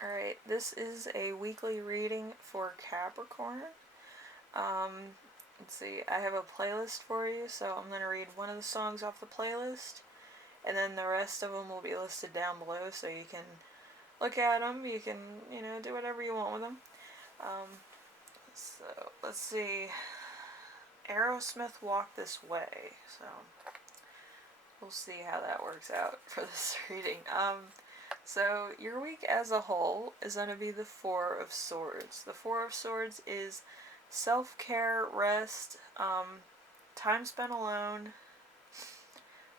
Alright, this is a weekly reading for Capricorn. Let's see, I have a playlist for you, so I'm going to read one of the songs off the playlist, and then the rest of them will be listed down below so you can look at them, you can, do whatever you want with them. So, let's see, Aerosmith Walk This Way, so we'll see how that works out for this reading. So your week as a whole is going to be the Four of Swords. The Four of Swords is self-care, rest, time spent alone,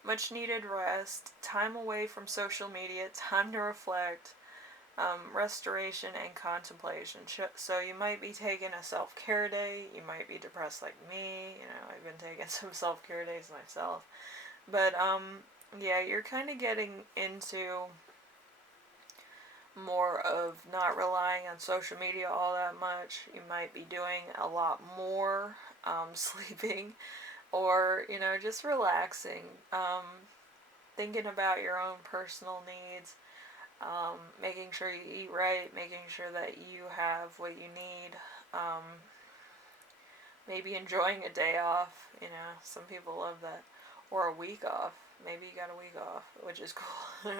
much needed rest, time away from social media, time to reflect, restoration and contemplation. So you might be taking a self-care day, you might be depressed like me, I've been taking some self-care days myself. But yeah, you're kind of getting into more of not relying on social media all that much. You might be doing a lot more sleeping, or just relaxing, thinking about your own personal needs, making sure you eat right, making sure that you have what you need, maybe enjoying a day off. Some people love that, or a week off. Maybe you got a week off, which is cool.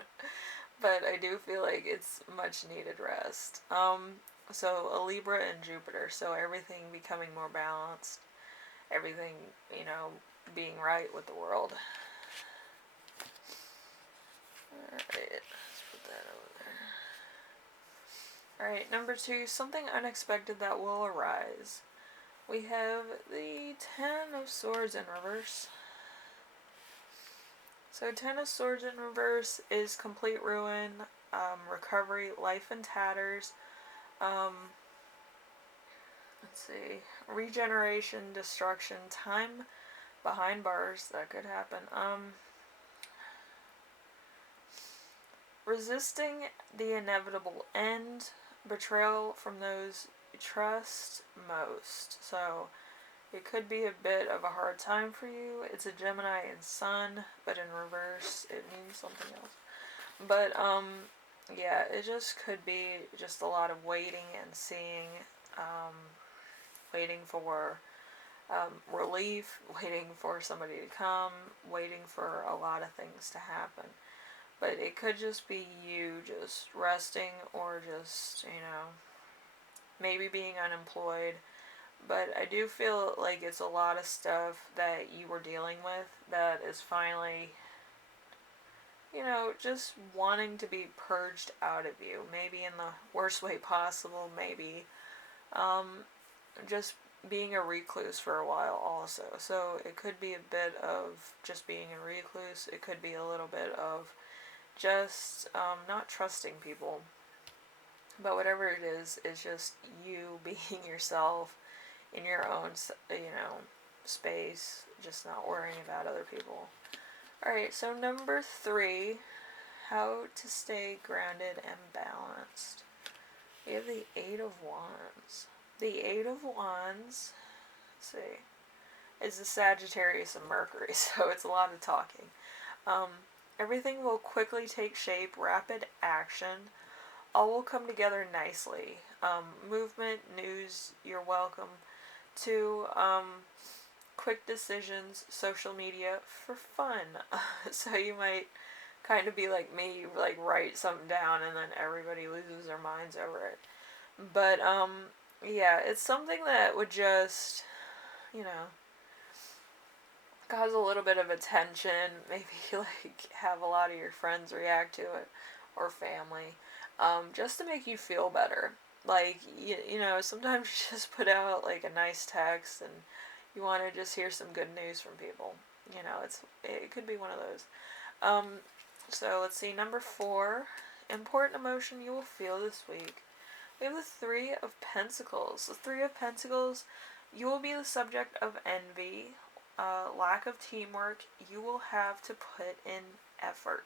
But I do feel like it's much needed rest. So a Libra and Jupiter, so everything becoming more balanced, everything, being right with the world. Alright, let's put that over there. Alright, number 2, something unexpected that will arise. We have the Ten of Swords in reverse. So Ten of Swords in reverse is complete ruin, recovery, life in tatters, let's see, regeneration, destruction, time behind bars, that could happen, resisting the inevitable end, betrayal from those you trust most. So it could be a bit of a hard time for you. It's a Gemini and Sun, but in reverse, it means something else. But, yeah, it just could be just a lot of waiting and seeing, waiting for relief, waiting for somebody to come, waiting for a lot of things to happen. But it could just be you just resting, or just, maybe being unemployed. But I do feel like it's a lot of stuff that you were dealing with that is finally, just wanting to be purged out of you. Maybe in the worst way possible, maybe just being a recluse for a while also. So it could be a bit of just being a recluse. It could be a little bit of just not trusting people. But whatever it is, it's just you being yourself in your own, space, just not worrying about other people. Alright, so number 3, how to stay grounded and balanced. We have the Eight of Wands. The Eight of Wands, let's see, is the Sagittarius of Mercury, so it's a lot of talking. Everything will quickly take shape, rapid action. All will come together nicely. Movement, news, you're welcome to, quick decisions, social media for fun. So you might kind of be like me, like write something down and then everybody loses their minds over it. But, yeah, it's something that would just, cause a little bit of attention, maybe like have a lot of your friends react to it, or family, just to make you feel better. Like, sometimes you just put out like a nice text and you want to just hear some good news from people. It could be one of those. So let's see, number 4, important emotion you will feel this week. We have the Three of Pentacles. The Three of Pentacles, you will be the subject of envy, lack of teamwork. You will have to put in effort.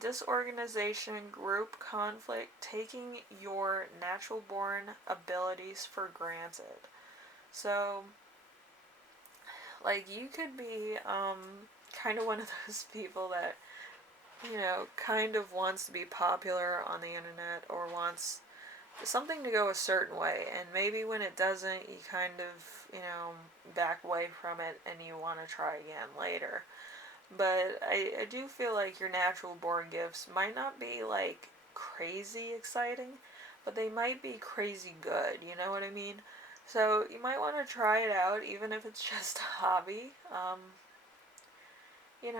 Disorganization, group conflict, taking your natural born abilities for granted. So, like, you could be kind of one of those people that kind of wants to be popular on the internet or wants something to go a certain way, and maybe when it doesn't, you kind of, back away from it and you want to try again later. But I do feel like your natural born gifts might not be like crazy exciting, but they might be crazy good, you know what I mean? So you might want to try it out, even if it's just a hobby. And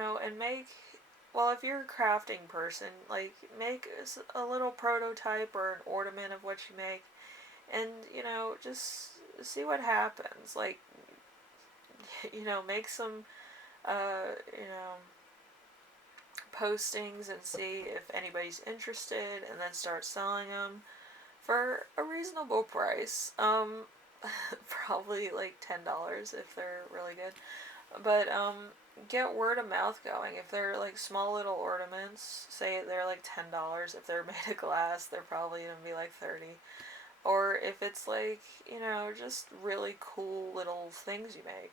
well, if you're a crafting person, like, make a little prototype or an ornament of what you make, and, just see what happens. Like, make some, uh, you know, postings and see if anybody's interested, and then start selling them for a reasonable price. Probably like $10 if they're really good. But get word of mouth going. If they're like small little ornaments, say they're like $10. If they're made of glass, they're probably gonna be like 30. Or if it's like, just really cool little things you make.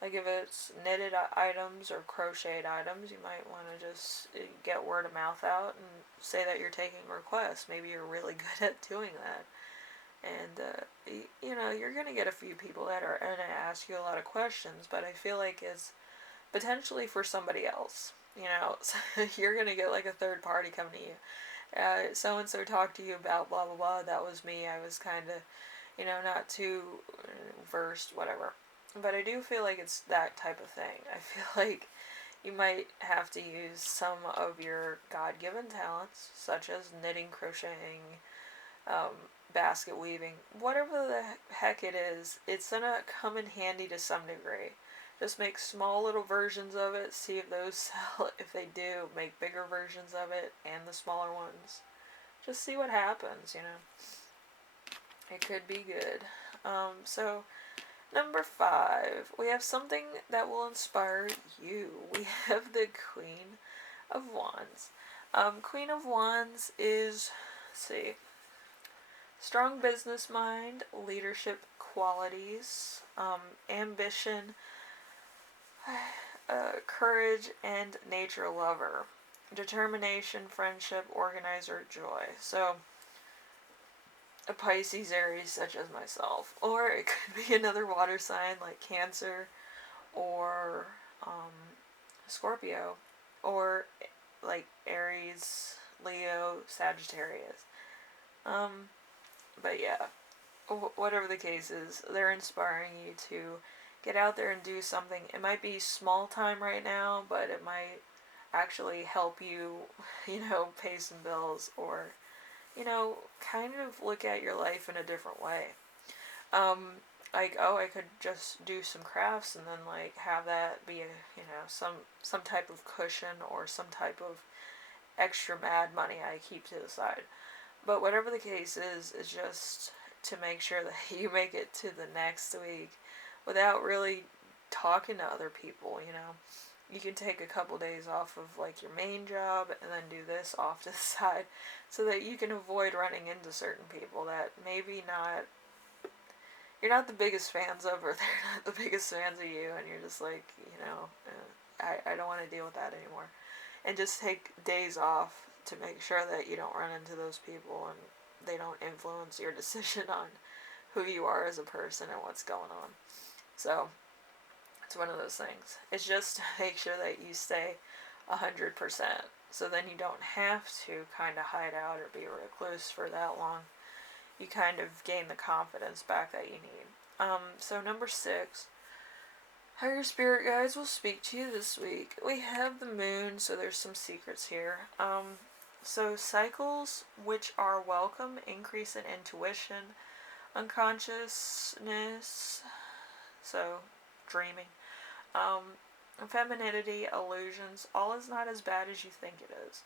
Like if it's knitted items or crocheted items, you might want to just get word of mouth out and say that you're taking requests. Maybe you're really good at doing that. And, you're going to get a few people that are going to ask you a lot of questions, but I feel like it's potentially for somebody else. So you're going to get like a third party coming to you. So-and-so talked to you about blah, blah, blah. That was me. I was kind of, not too versed, whatever. But I do feel like it's that type of thing. I feel like you might have to use some of your God-given talents, such as knitting, crocheting, basket weaving, whatever the heck it is, it's gonna come in handy to some degree. Just make small little versions of it, see if those sell. If they do, make bigger versions of it and the smaller ones. Just see what happens, It could be good. So, number 5, we have something that will inspire you. We have the Queen of Wands. Queen of Wands is, let's see, strong business mind, leadership qualities, ambition, courage, and nature lover. Determination, friendship, organizer, joy. So, a Pisces, Aries, such as myself. Or it could be another water sign like Cancer or Scorpio. Or like Aries, Leo, Sagittarius. But yeah, whatever the case is, they're inspiring you to get out there and do something. It might be small time right now, but it might actually help you, pay some bills or, kind of look at your life in a different way. Like, I could just do some crafts and then, like, have that be some type of cushion or some type of extra mad money I keep to the side. But whatever the case is just to make sure that you make it to the next week without really talking to other people, You can take a couple days off of, like, your main job and then do this off to the side so that you can avoid running into certain people that maybe you're not the biggest fans of, or they're not the biggest fans of you, and you're just like, I don't want to deal with that anymore. And just take days off to make sure that you don't run into those people and they don't influence your decision on who you are as a person and what's going on. So, it's one of those things. It's just to make sure that you stay 100%. So then you don't have to kind of hide out or be a recluse for that long. You kind of gain the confidence back that you need. So number 6, how your spirit guides will speak to you this week. We have the moon, so there's some secrets here. So cycles which are welcome, increase in intuition, unconsciousness, so dreaming, femininity, illusions, all is not as bad as you think it is.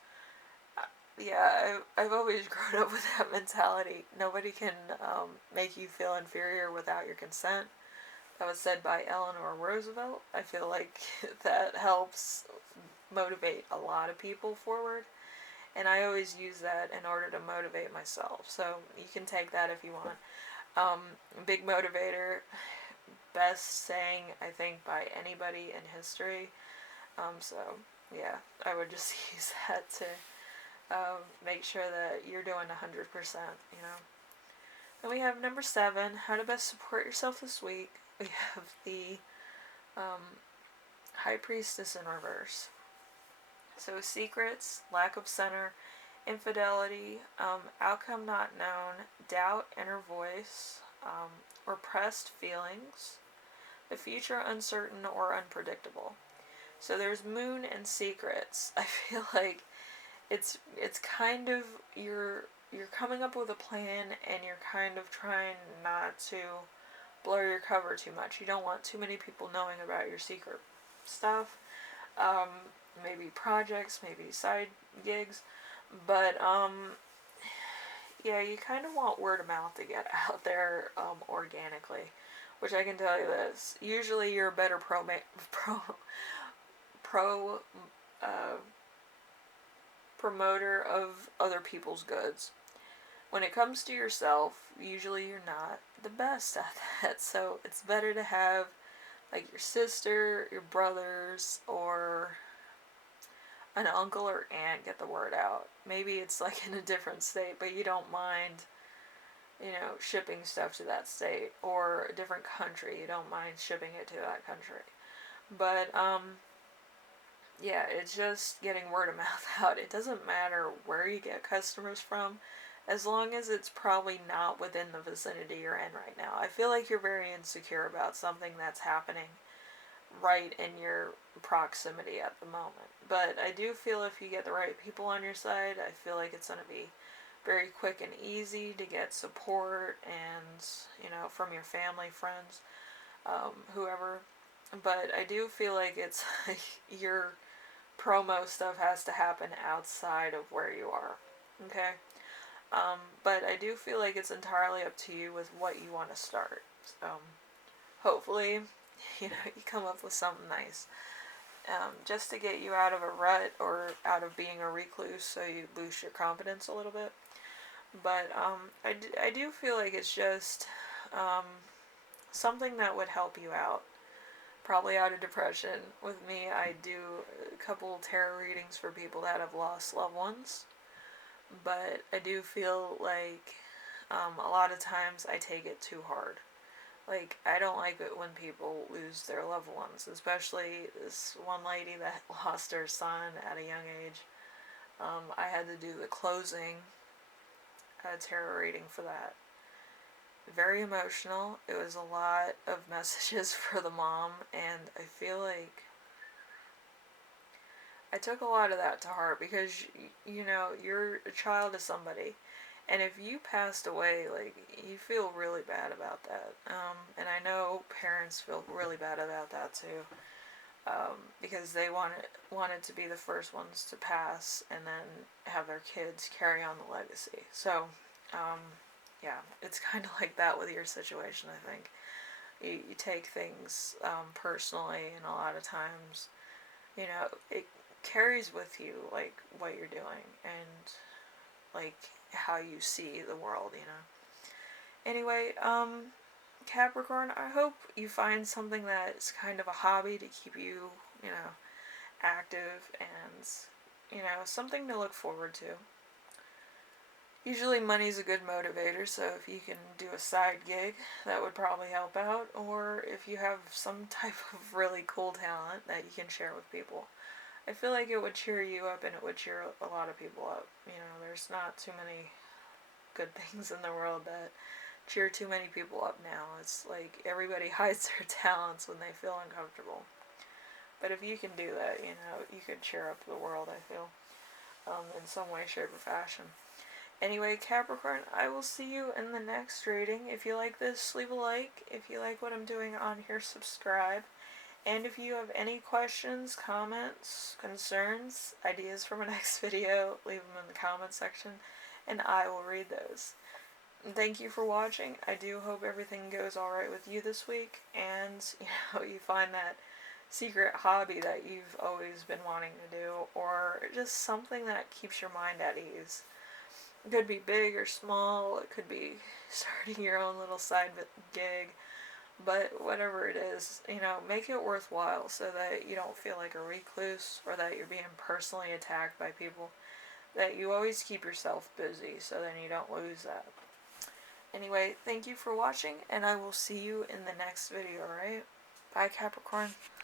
Yeah, I've always grown up with that mentality. Nobody can make you feel inferior without your consent. That was said by Eleanor Roosevelt. I feel like that helps motivate a lot of people forward. And I always use that in order to motivate myself. So you can take that if you want. Big motivator, best saying, I think, by anybody in history. So yeah, I would just use that to make sure that you're doing 100%, you know. Then we have number 7, how to best support yourself this week. We have the High Priestess in reverse. So secrets, lack of center, infidelity, outcome not known, doubt, inner voice, repressed feelings, the future uncertain or unpredictable. So there's moon and secrets. I feel like it's kind of you're coming up with a plan and you're kind of trying not to blur your cover too much. You don't want too many people knowing about your secret stuff. Maybe projects, maybe side gigs, but yeah, you kind of want word of mouth to get out there organically, which I can tell you this. Usually, you're a better promoter of other people's goods. When it comes to yourself, usually you're not the best at that. So it's better to have like your sister, your brothers, or an uncle or aunt get the word out. Maybe it's like in a different state, but you don't mind, you know, shipping stuff to that state, or a different country. You don't mind shipping it to that country. But yeah, it's just getting word of mouth out. It doesn't matter where you get customers from, as long as it's probably not within the vicinity you're in right now. I feel like you're very insecure about something that's happening right in your proximity at the moment. But I do feel if you get the right people on your side, I feel like it's going to be very quick and easy to get support and, you know, from your family, friends, whoever. But I do feel like it's like your promo stuff has to happen outside of where you are. Okay? But I do feel like it's entirely up to you with what you want to start. Hopefully, you know, you come up with something nice. Just to get you out of a rut or out of being a recluse, so you boost your confidence a little bit. But I do feel like it's just something that would help you out. Probably out of depression. With me, I do a couple tarot readings for people that have lost loved ones. But I do feel like a lot of times I take it too hard. Like, I don't like it when people lose their loved ones, especially this one lady that lost her son at a young age. I had to do the closing tarot reading for that. Very emotional. It was a lot of messages for the mom, and I feel like I took a lot of that to heart because, you know, you're a child of somebody. And if you passed away, like, you feel really bad about that. And I know parents feel really bad about that too. Because they wanted to be the first ones to pass and then have their kids carry on the legacy. So, yeah, it's kind of like that with your situation, I think. You take things personally, and a lot of times, you know, it carries with you, like, what you're doing and, like, how you see the world, you know. Anyway, Capricorn, I hope you find something that's kind of a hobby to keep you, you know, active and, you know, something to look forward to. Usually money's a good motivator, so if you can do a side gig, that would probably help out. Or if you have some type of really cool talent that you can share with people. I feel like it would cheer you up and it would cheer a lot of people up. You know, there's not too many good things in the world that cheer too many people up now. It's like everybody hides their talents when they feel uncomfortable. But if you can do that, you know, you could cheer up the world, I feel, in some way, shape, or fashion. Anyway, Capricorn, I will see you in the next reading. If you like this, leave a like. If you like what I'm doing on here, subscribe. And if you have any questions, comments, concerns, ideas for my next video, leave them in the comment section, and I will read those. And thank you for watching. I do hope everything goes alright with you this week, and, you know, you find that secret hobby that you've always been wanting to do, or just something that keeps your mind at ease. It could be big or small, it could be starting your own little side gig, But whatever it is, you know, make it worthwhile so that you don't feel like a recluse or that you're being personally attacked by people. That you always keep yourself busy so then you don't lose that. Anyway, thank you for watching, and I will see you in the next video, alright? Bye, Capricorn.